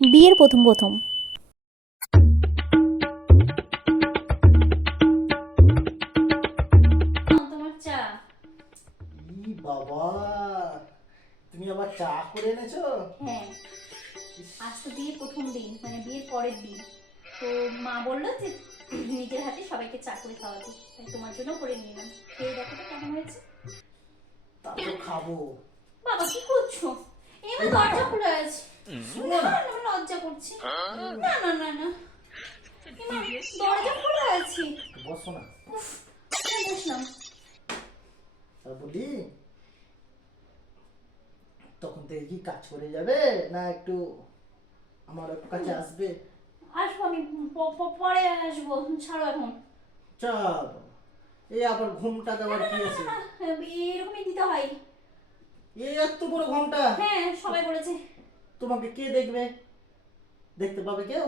বিয়ের প্রথম প্রথম তোমার চা। ই বাবা, তুমি আবার চা করে এনেছো? হ্যাঁ, আজ তো বিয়ের প্রথম দিন, মানে বিয়ের পরের দিন। তো মা বললো যে নিজের হাতে সবাইকে চা করে খাওয়াতে, তাই তোমার জন্য করে নিলাম। খেয়ে দেখো তো কেমন হয়েছে। তা তো খাবো। বাবা কি করছো? এবার দরজা খুলে আছে। না না, লজ্জা করছে। না না না না, এমা, দরজা খোলা আছে। বসো না। উফ, আমি বসলাম। তা বলি, তখন থেকে কি কাজ করে যাবে না একটু আমার কাছে আসবে? আসবো আমি, পরে আসবো, ছাড়ো এখন। চল, এই আবার ঘুমটা দেওয়ার কি আছে? এরকমই দিতে হয়। এই এত বড় ঘুমটা হ্যাঁ, সবাই বলেছে। তোমাকে কে দেখবে? দেখতে পাবে কেউ?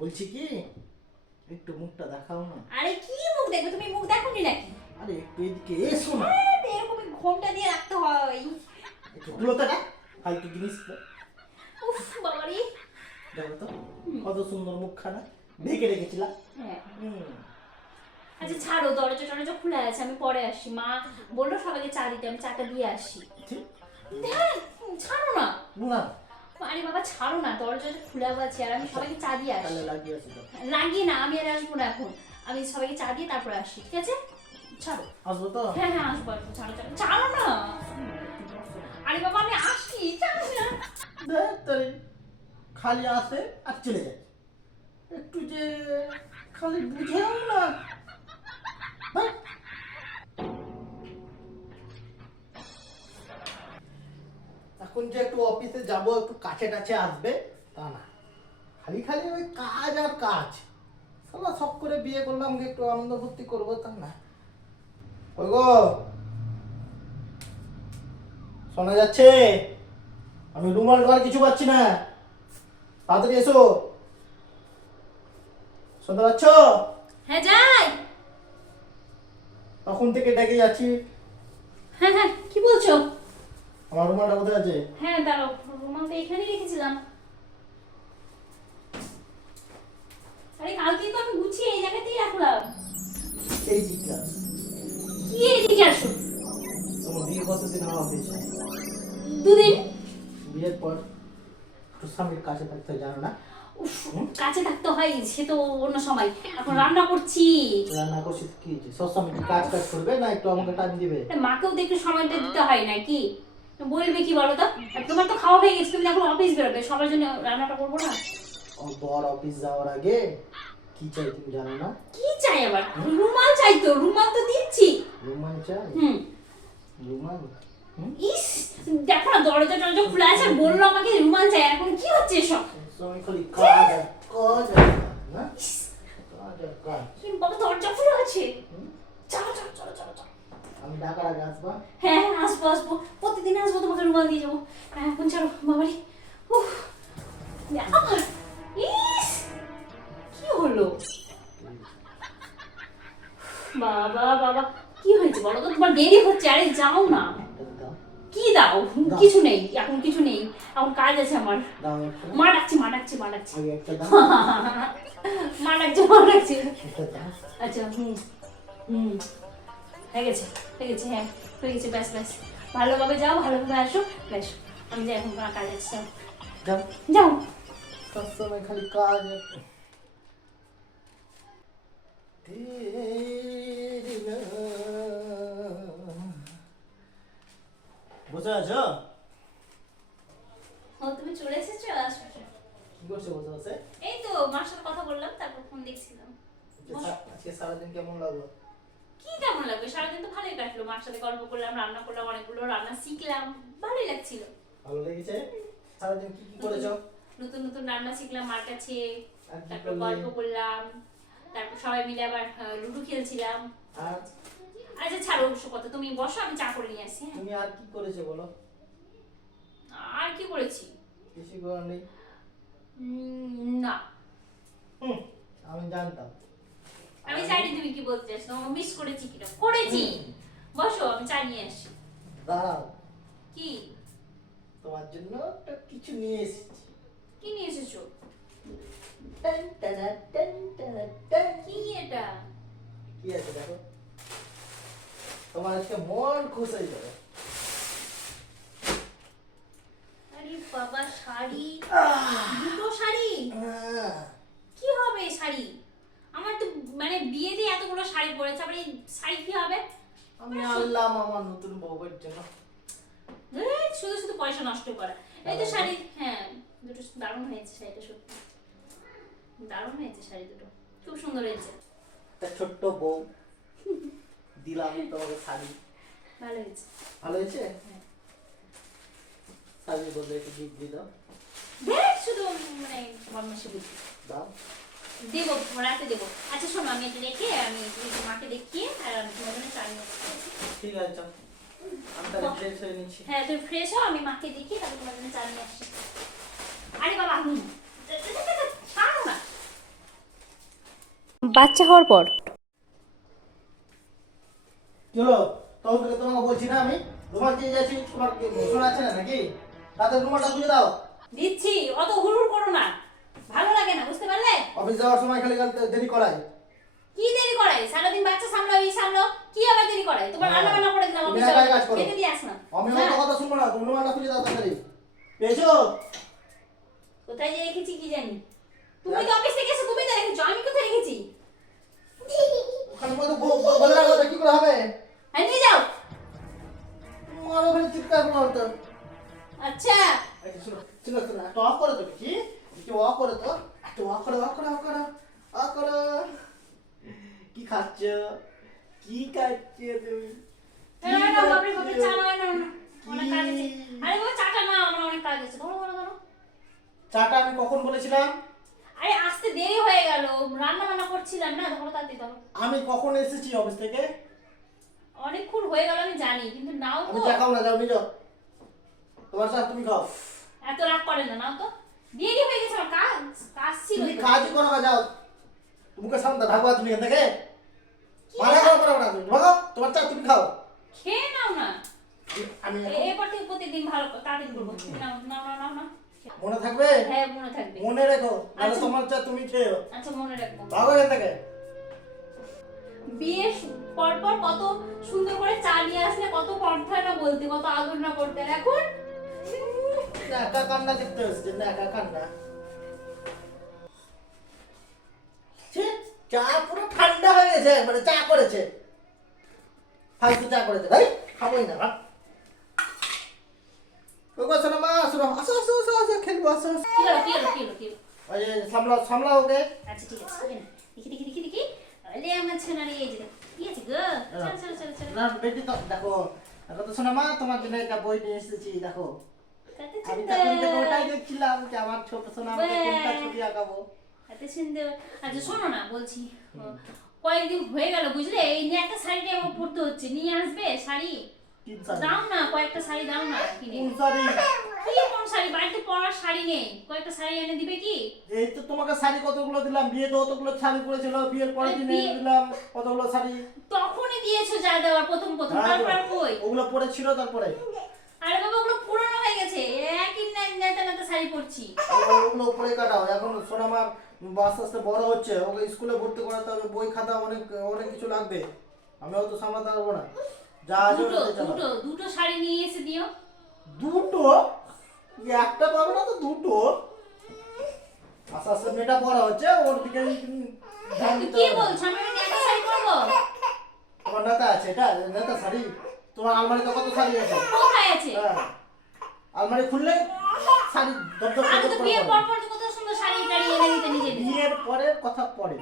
বলছি কি, একটু মুখটা দেখাও না। আরে কি মুখ দেখবে, তুমি মুখ দেখোনি নাকি? আরে একটু এদিকে এসো না। হ্যাঁ, এরকমই ঘোমটা দিয়ে রাখতে হয়। একটু দূরত্ব রাখ, ফালতু জিনিস। উফ বাবারে। দেখো তো কত সুন্দর মুখখানা ঢেকে রেখেছিলাম। হ্যাঁ, হুম। আচ্ছা ছাড়ো, দরজা টরজা খুলে আছে, আমি পরে আসি। মা বললো সবাইকে চা দিতে, আমি চাটা দিয়ে আসি। ঠিক হ্যাঁ, ছাড়ো না। না, আরে বাবা ছাড়ো না, দরজাটা খুলে আছে আর আমি সবাইকে চা দিয়ে আসি। তাহলে লাগিয়ে আছে তো। লাগিয়ে না, আমি আর আসবো না এখন। আমি সবাইকে চা দিয়ে তারপরে আসি, ঠিক আছে? ছাড়ো। আসবো তো? হ্যাঁ হ্যাঁ, আসবো আসবো, ছাড়ো ছাড়ো, ছাড়ো না। আরে বাবা আমি আসি, ছাড়ো না। দেখ তাই খালি আসে আর চলে যায়, একটু যে খালি বুঝেও না। হ্যাঁ? এখন যে একটু অফিসে যাব, একটু কাছে কাছে আসবে, তা না, খালি খালি ওই কাজ আর কাজ। সালা শখ করে বিয়ে করলাম, যে একটু আনন্দ ফুর্তি করবো, তা না। ওই গো, শোনা যাচ্ছে? আমি রুমাল টোমাল কিছু পাচ্ছি না, তাড়াতাড়ি এসো। শুনতে পাচ্ছ? হ্যাঁ যাই। তখন থেকে ডেকে যাচ্ছি। হ্যাঁ হ্যাঁ, কি বলছো? আমার রুমালটা কোথায় আছে? হ্যাঁ দাঁড়াও, রুমাল তো এখানেই রেখেছিলাম। আরে কালকে তো আমি গুছিয়ে এই জায়গাতেই রাখলাম। এই দিকটা। কি এদিকে আসো? তোমার বিয়ে কতদিন হওয়া হয়েছে? দুদিন। বিয়ের পর একটু স্বামীর কাছে থাকতে জানো না? উফ, কাছে থাকতে হয়, সে তো অন্য সময়। এখন রান্না করছি। রান্না করছি কি হয়েছে? সবসময় কি কাজ কাজ করবে না একটু আমাকে টাইম দিবে? মাকেও তো একটু সময়টা দিতে হয় নাকি? বলবে কি বলো তো? আর তোমার তো খাওয়া হয়ে গেছে, তুমি এখন অফিস বেরোবে, সবার জন্য রান্নাটা করবো না? ও বর অফিস যাওয়ার আগে কি চাই তুমি জানো না? কি চাই আবার? রুমাল চাই তো, রুমাল তো দিচ্ছি। রুমাল চাই? হুম। রুমাল? ইস, দেখো না দরজা টরজা খোলা আছে, আর বললো আমাকে রুমাল চাই। এখন কি হচ্ছে এসব? সবসময় খালি কাজ আর কাজ আর কাজ, না? কাজ আর কাজ। বাবা দরজা খোলা আছে। হুম? চলো চলো চলো চলো চলো। আমি ডাকার আগে আসবা? হ্যাঁ হ্যাঁ, আসবো আসবো, প্রতিদিন আসবো, তোমাকে রুমাল দিয়ে যাবো। হ্যাঁ, এখন চলো বাবারি। উফ, আবার ইস, কি হলো? বাবা বাবা, কি হয়েছে বলো তো? তোমার দেরি হচ্ছে, আরে যাও না। দাও, কি দাও? কিছু নেই এখন, কিছু নেই এখন, কাজ আছে আমার। দাও একটা। মা ডাকছে মা ডাকছে মা ডাকছে। আগে একটা দাও। মা ডাকছে মা ডাকছে। একটা দাও। আচ্ছা, হুম হুম, হয়ে গেছে হয়ে গেছে, হ্যাঁ হয়ে গেছে, ব্যাস ব্যাস। ভালোভাবে যাও, ভালোভাবে আসো, ব্যাস। আমি যাই এখন, কাজ আছে, যাও যাও। যাও। সবসময় খালি কাজ আর তেরি না। বসে আছো? ও তুমি চলে এসেছো? আসো আসো। কি করছো বসে বসে? এই তো মার সাথে কথা বললাম, তারপর ফোন দেখছিলাম। আজকে সারাদিন কেমন লাগলো? কি কেমন লাগবে? সারাদিন তো ভালোই কাটলো, মার সাথে গল্প করলাম, রান্না করলাম, অনেকগুলো রান্না শিখলাম, ভালোই লাগছিল। ভালো লেগেছে? সারাদিন কি কি করেছো? নতুন নতুন রান্না শিখলাম মার কাছে, আর কি তারপর করলে? গল্প করলাম, তারপর সবাই মিলে আবার লুডো খেলছিলাম। আর আচ্ছা ছাড়ো ওসব কথা, তুমি বসো, আমি চা করে নিয়ে আসি। হ্যাঁ, তুমি আর কি করেছো বলো? আর কি করেছি? কিছু করার নেই? না, হুম, আমি জানতাম। আমি জানি তুমি কি বলতে চাইছো, তোমাকে মিস করেছি কিনা। করেছি। বসো, আমি চা নিয়ে আসি। দাঁড়াও, কি? তোমার জন্য একটা কিছু নিয়ে এসেছি। কি নিয়ে এসেছো? কি এটা? কি আছে দেখো, তোমার আজকে মন খুশ হয়ে যাবে। আরে বাবা, শাড়ি, দুটো শাড়ি, কি হবে শাড়ি? আমার তো মানে বিয়ে দিয়ে এতগুলো শাড়ি পরেছে, আবার এই শাড়ি কি হবে? আমি আনলাম আমার নতুন বউয়ের জন্য। শুধু শুধু পয়সা নষ্ট করা। এই তো শাড়ি, হ্যাঁ দুটো দারুণ হয়েছে শাড়িটা, সত্যি দারুণ হয়েছে শাড়ি দুটো, খুব সুন্দর হয়েছে। একটা ছোট্ট বউ দিলাম তোমাকে শাড়ি, ভালো হয়েছে। ভালো হয়েছে? হ্যাঁ। শাড়ি বলতে একটু গিফট দিয়ে দাও। দেখ শুধু মানে বদমাশি বুদ্ধি। দাও। দেবো, রাতে দেবো। আচ্ছা শোনো, আমি এটা রেখে আমি একটু মাকে দেখিয়ে আর আমি তোমার জন্য চা নিয়ে আসছি। ঠিক আছে চল, আমি তাহলে ফ্রেশ হয়ে নিচ্ছি। হ্যাঁ তুমি ফ্রেশ হও, আমি মাকে দেখিয়ে তারপর তোমার জন্য চা নিয়ে আসছি। আরে বাবা ছাড়ো না। বাচ্চা হওয়ার পর চলো, তোমাকে বলছি না আমি রুমাল দিয়ে যাচ্ছি, তোমার কি ঘোষণা আছে না নাকি? তাদের রুমালটা তুলে দাও। দিচ্ছি, অত হুড়হুড় করো না, ভালো লাগে না, বুঝতে পারলে? অফিস যাওয়ার সময় খালি দেরি করায়। কি দেরি করাই? সারাদিন বাচ্চা সামলাও, এই সামলাও, কি আবার দেরি করাই? তোমার হ্যাঁ। রান্না বান্না করে দিলাম, তুমি অফিসে একাই কাজ করো। খেতে দিয়ে আস না। আমি না, অত কথা শুনবো না, তুমি রুমালটা তুলে দাও তাড়াতাড়ি। পেয়েছো? কোথায় যে রেখেছি কি জানি। তুমি তো অফিস থেকে এসে তুমি তো রেখেছো, আমি কোথায় রেখেছি? ওখানে মধ্যে বলে রাখো, কি করে হবে? হ্যাঁ নিয়ে যাও। মারো ফেলে চিৎকার করো তো। আচ্ছা আচ্ছা শোনো শোনো শোনো, একটা অফ করো তো, কি একটু অফ করো তো, একটু অফ করো, অফ করো, অফ করো, অফ করো। কি খাচ্ছ, কি খাচ্ছ তুমি? না না না, বাপরে বাপরে, চা নয় না, অনেক কাজ আছে। আরে বাবা চাটা না, আমার অনেক কাজ আছে, ধরো ধরো ধরো। চাটা আমি কখন বলেছিলাম? আরে আসতে দেরি হয়ে গেল, রান্না বান্না করছিলাম না, ধরো তাড়াতাড়ি ধরো। আমি কখন এসেছি অফিস থেকে? অনেকক্ষণ হয়ে গেল আমি জানি, কিন্তু নাও আমি তো। চা খাও না, যাও নিয়ে যাও, তোমার চা তুমি খাও। এত রাগ করে না, নাও তো, দেরি হয়ে গেছে, আমার কাজ কাজ ছিল তুমি তো। কাজই করো না, যাও মুখে সামনে ভাগবা তুমি এখান থেকে। কি মারা করো করো না, তুমি ভাগো, তোমার চা তুমি খাও। খেয়ে নাও না, আমি এরপর থেকে প্রতিদিন ভালো তাড়াতাড়ি করবো। নাও নাও নাও নাও নাও। মনে থাকবে? হ্যাঁ মনে থাকবে। মনে রেখো, নাহলে আচ্ছা। তোমার চা তুমি খেও। আচ্ছা মনে রাখবো। ভাগো এখান থেকে। বিয়ের পর পর কত সুন্দর করে চা নিয়ে আসলে, কত কথা না বলতে, কত আদর না করতে, আর এখন একা কান্না দেখতে হচ্ছে না, একা কান্না। ছি, চা পুরো ঠান্ডা হয়ে গেছে, মানে চা করেছে, ফালতু চা করেছে, ভাই খাবোই না। ওই কথা না মা, শোনো, আসো আসো আসো আসো, খেলবো, আসো আসো। কি হলো কি হলো কি হলো কি হলো? ওই যে সামলাও সামলাও ওকে। আচ্ছা ঠিক আছে, হবে না। দেখি দেখি দেখি দেখি, আরে আমার ছেনারি এই যে কি আছে গো, চল চল চল চল। না বেটি তো দেখো, দেখো তো শোনো মা, তোমার জন্য একটা বই নিয়ে এসেছি, দেখো। কত আমি সুন্দর, তখন থেকে ওটাই দেখছিলাম যে আমার ছোট সোনা আমাকে কোনটা ছবি আঁকাবো। কত সুন্দর। আচ্ছা শোনো না, বলছি কয়েকদিন হয়ে গেল বুঝলে, এই নিয়ে একটা শাড়িটা আমার পরতে হচ্ছে, নিয়ে আসবে শাড়ি? তিন শাড়ি। দাও না, কয়েকটা শাড়ি দাও না কিনে। কোন শাড়ি? কি কোন শাড়ি? বাড়িতে পরার শাড়ি নেই, কয়েকটা শাড়ি এনে দিবে কি? এই তো তোমাকে শাড়ি কতগুলো দিলাম, বিয়ে তো অতগুলো শাড়ি পরেছিল, বিয়ের পরের দিন বিয়ে- দিলাম কতগুলো শাড়ি। তখনই দিয়েছো যা দেওয়ার, প্রথম প্রথম, হ্যাঁ তারপর তো, আর কই? ওগুলো পরেছিল তারপরে। আরে বাবা ওগুলো পুরনো হয়ে গেছে, একই নেতা নেতা শাড়ি পরছি। ওগুলো পরে কাটাও, এখন সোনা আমার আস্তে আস্তে বড় হচ্ছে, ওকে স্কুলে ভর্তি করাতে হবে, বই খাতা অনেক অনেক কিছু লাগবে, আমি অত সামলাতে পারবো না। যা আছে দুটো ওটাতে চালাও। দুটো দুটো শাড়ি নিয়ে এসে দিও। দুটো? একটা পাবে না তো দুটো। আস্তে আস্তে মেয়েটা বড় হচ্ছে, ওর দিকে ধ্যান তুই দিতে কি হবে। বলছো, আমি একটা শাড়ি পরবো? তোমার নেতা আছে, এটা নেতা শাড়ি? তোমার আলমারিতে কত শাড়ি আছে? কোথায় আছে? হ্যাঁ, আলমারি খুললে শাড়ি দরদর আমি তো করে বিয়ের পরে। পর পর তো কত সুন্দর শাড়ি টাড়ি এনে দিতে নিজে নিজে। বিয়ের পরের কথা পরে।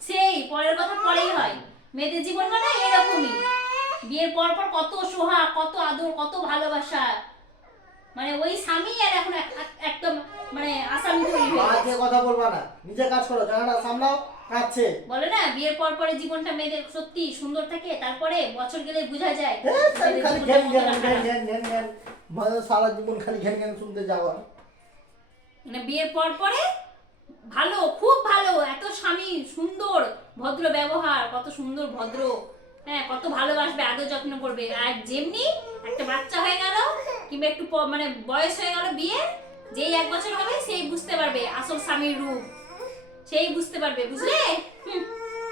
সেই পরের কথা পরেই হয়, মেয়েদের জীবন মানে এরকমই, বিয়ের পর পর কত সোহাগ, কত আদর, কত ভালোবাসা, মানে ওই স্বামী আর এখন একদম মানে আসামি তৈরি হয়ে গেছে। আজকে কথা বলবা না, নিজে কাজ করো, জানাটা সামলাও, কাছে। বলে না বিয়ের পর পরে জীবনটা মেয়েদের সত্যি সুন্দর থাকে, তারপরে বছর গেলে বোঝা যায় খালি মেয়েদের ঘ্যান জীবনটা ঘ্যান কতটা ঘ্যান খারাপ। ঘ্যান ঘ্যান ঘ্যান, মানে সারা জীবন খালি ঘ্যান ঘ্যান শুনতে যাওয়া। মানে বিয়ের পর পরে ভালো, খুব ভালো, এত স্বামী সুন্দর, ভদ্র ব্যবহার, কত সুন্দর ভদ্র, হ্যাঁ কত ভালোবাসবে, আদর যত্ন করবে। আর যেমনি একটা বাচ্চা হয়ে গেল কিংবা একটু মানে বয়স হয়ে গেল বিয়ে, যেই 1 বছর হবে সেই বুঝতে পারবে আসল স্বামীর রূপ, সেই বুঝতে পারবে, বুঝলে?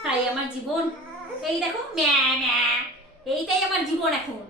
হাই আমার জীবন, এই দেখো ম্যা ম্যা, এইটাই আমার জীবন এখন।